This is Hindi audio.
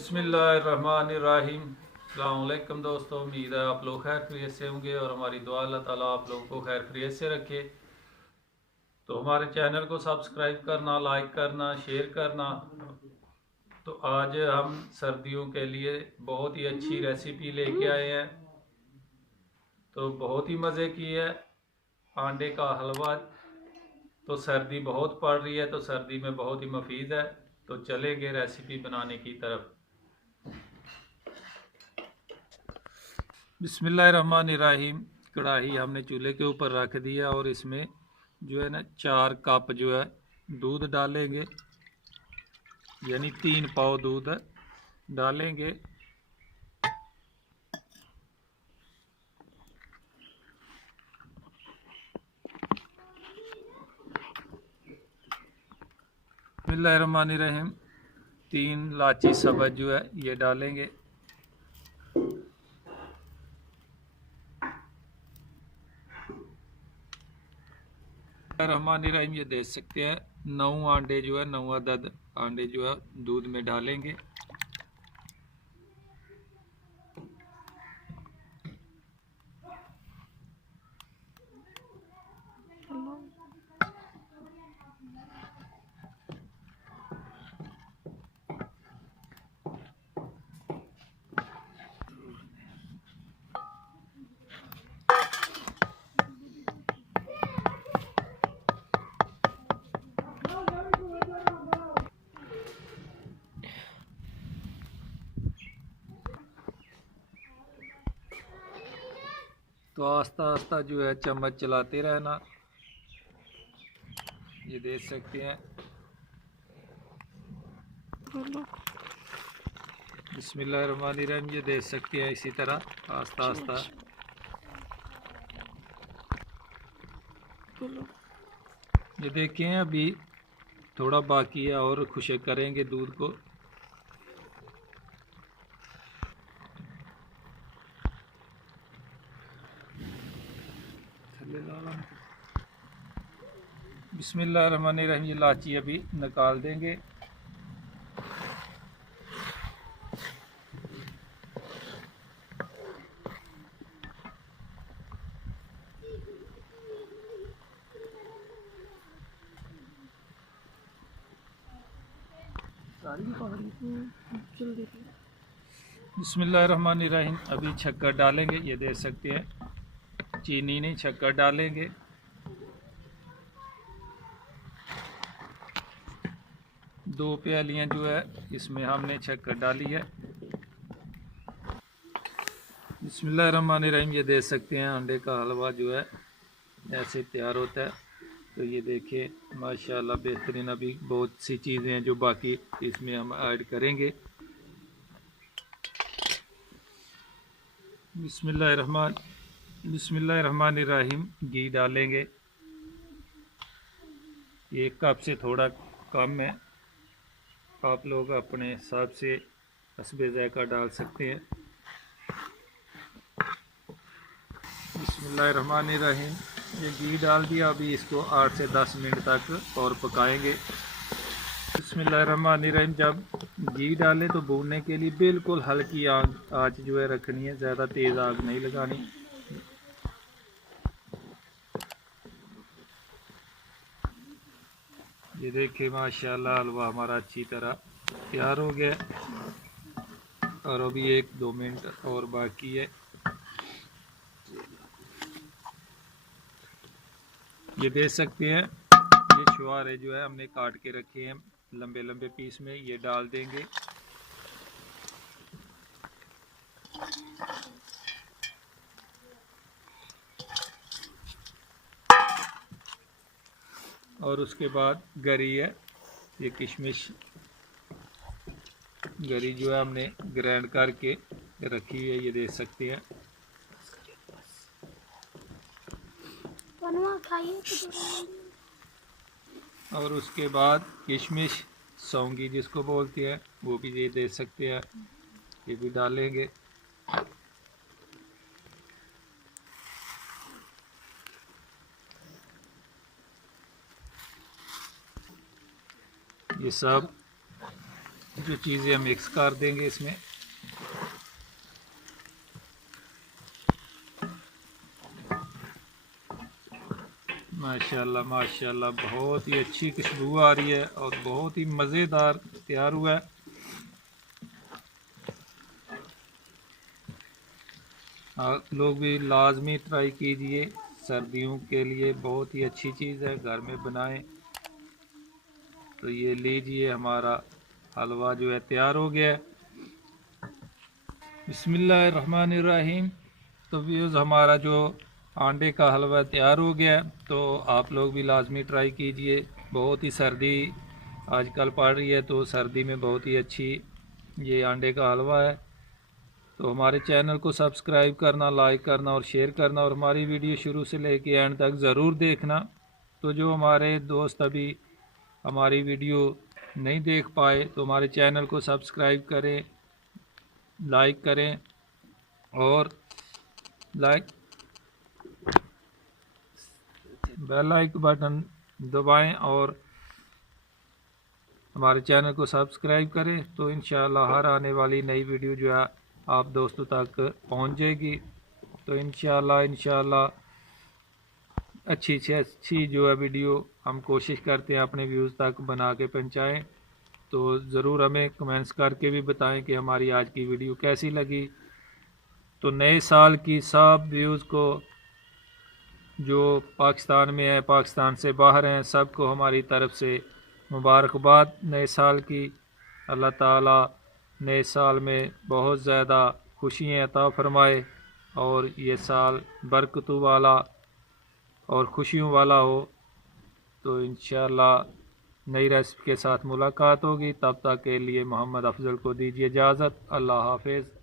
बिस्मिल्लाहिर्रहमानिर्रहीम। अस्सलाम वालेकुम दोस्तों, उम्मीद है आप लोग खैर खैरियत से होंगे और हमारी दुआ अल्लाह ताला आप लोगों को खैर खैरियत से रखे। तो हमारे चैनल को सब्सक्राइब करना, लाइक करना, शेयर करना। तो आज हम सर्दियों के लिए बहुत ही अच्छी रेसिपी लेके आए हैं। तो बहुत ही मज़े की है, अंडे का हलवा। तो सर्दी बहुत पड़ रही है, तो सर्दी में बहुत ही मुफीद है। तो चलेंगे रेसिपी बनाने की तरफ। बिस्मिल्लाहिर्रहमानिर्रहीम। कढ़ाई हमने चूल्हे के ऊपर रख दिया और इसमें जो है ना 4 कप जो है दूध डालेंगे, यानी 3 पाव दूध डालेंगे। बिस्मिल्लाहिर्रहमानिर्रहीम। 3 इलायची सब्ज़ जो है ये डालेंगे। रहमानिर्रहीम, ये देख सकते हैं 9 अंडे जो है 9 अदद अंडे जो है दूध में डालेंगे। तो आस्ता आस्ता जो है चम्मच चलाते रहना, ये देख सकते हैं। बिस्मिल्लाहिर्रहमानिर्रहीम, ये देख सकते हैं इसी तरह आस्ता आस्ता। ये देखें अभी थोड़ा बाकी है और खुशक करेंगे दूध को। बिस्मिल्लाहिर्रहमानिर्रहीम, ये इलायची अभी निकाल देंगे। बिस्मिल्लाहिर्रहमानिर्रहीम, अभी शक्कर डालेंगे, ये देख सकते हैं चीनी नहीं शक्कर डालेंगे। दो प्यालियाँ जो है इसमें हमने शक्कर डाली है। बिस्मिल्लाहिर्रहमानिर्रहीम, ये देख सकते हैं अंडे का हलवा जो है ऐसे तैयार होता है। तो ये देखिए माशाल्लाह बेहतरीन। अभी बहुत सी चीज़ें हैं जो बाकी इसमें हम ऐड करेंगे। बिस्मिल्लाहिर्रहमानिर्रहीम, घी डालेंगे। 1 कप से थोड़ा कम है, आप लोग अपने हिसाब से हस्बे ज़ायक़ा डाल सकते हैं। बिस्मिल्लाहिर्रहमानिर्रहीम, ये घी डाल दिया। अभी इसको 8 से 10 मिनट तक और पकाएंगे। बिस्मिल्लाहिर्रहमानिर्रहीम, जब घी डालें तो भूनने के लिए बिल्कुल हल्की आंच जो है रखनी है, ज़्यादा तेज़ आग नहीं लगानी। ये देखिए माशाल्लाह हलवा हमारा अच्छी तरह तैयार हो गया और अभी 1-2 मिनट और बाकी है। ये देख सकते हैं ये छुहारे जो है हमने काट के रखे हैं लंबे लंबे पीस में, ये डाल देंगे। और उसके बाद गरी है, ये किशमिश गरी जो है हमने ग्राइंड करके रखी है, ये देख सकते हैं। और उसके बाद किशमिश सौंगी जिसको बोलते हैं वो भी ये दे सकते हैं, ये भी डालेंगे। ये सब जो चीज़ें हम मिक्स कर देंगे इसमें। माशाल्लाह माशाल्लाह, बहुत ही अच्छी खुशबू आ रही है और बहुत ही मज़ेदार तैयार हुआ है। आप लोग भी लाजमी ट्राई कीजिए, सर्दियों के लिए बहुत ही अच्छी चीज़ है, घर में बनाएं। तो ये लीजिए, हमारा हलवा जो है तैयार हो गया है। बिस्मिल्लाहिर्रहमानिर्रहीम। तो व्यूज़, हमारा जो अंडे का हलवा तैयार हो गया है, तो आप लोग भी लाजमी ट्राई कीजिए। बहुत ही सर्दी आजकल पड़ रही है, तो सर्दी में बहुत ही अच्छी ये अंडे का हलवा है। तो हमारे चैनल को सब्सक्राइब करना, लाइक करना और शेयर करना, और हमारी वीडियो शुरू से लेके एंड तक ज़रूर देखना। तो जो हमारे दोस्त अभी हमारी वीडियो नहीं देख पाए, तो हमारे चैनल को सब्सक्राइब करें, लाइक करें और बेल आइकन बटन दबाएं और हमारे चैनल को सब्सक्राइब करें। तो इंशाल्लाह हर आने वाली नई वीडियो जो है आप दोस्तों तक पहुंच जाएगी। तो इंशाल्लाह अच्छी से अच्छी जो है वीडियो हम कोशिश करते हैं अपने व्यूज़ तक बना के पहुँचाएँ। तो ज़रूर हमें कमेंट्स करके भी बताएं कि हमारी आज की वीडियो कैसी लगी। तो नए साल की सब व्यूज़ को, जो पाकिस्तान में है, पाकिस्तान से बाहर हैं, सबको हमारी तरफ से मुबारकबाद नए साल की। अल्लाह ताला नए साल में बहुत ज़्यादा खुशियाँ अता फरमाए और ये साल बरकतों वाला और खुशियों वाला हो। तो इंशाल्लाह नई रेसिपी के साथ मुलाकात होगी। तब तक के लिए मोहम्मद अफजल को दीजिए इजाज़त। अल्लाह हाफिज़।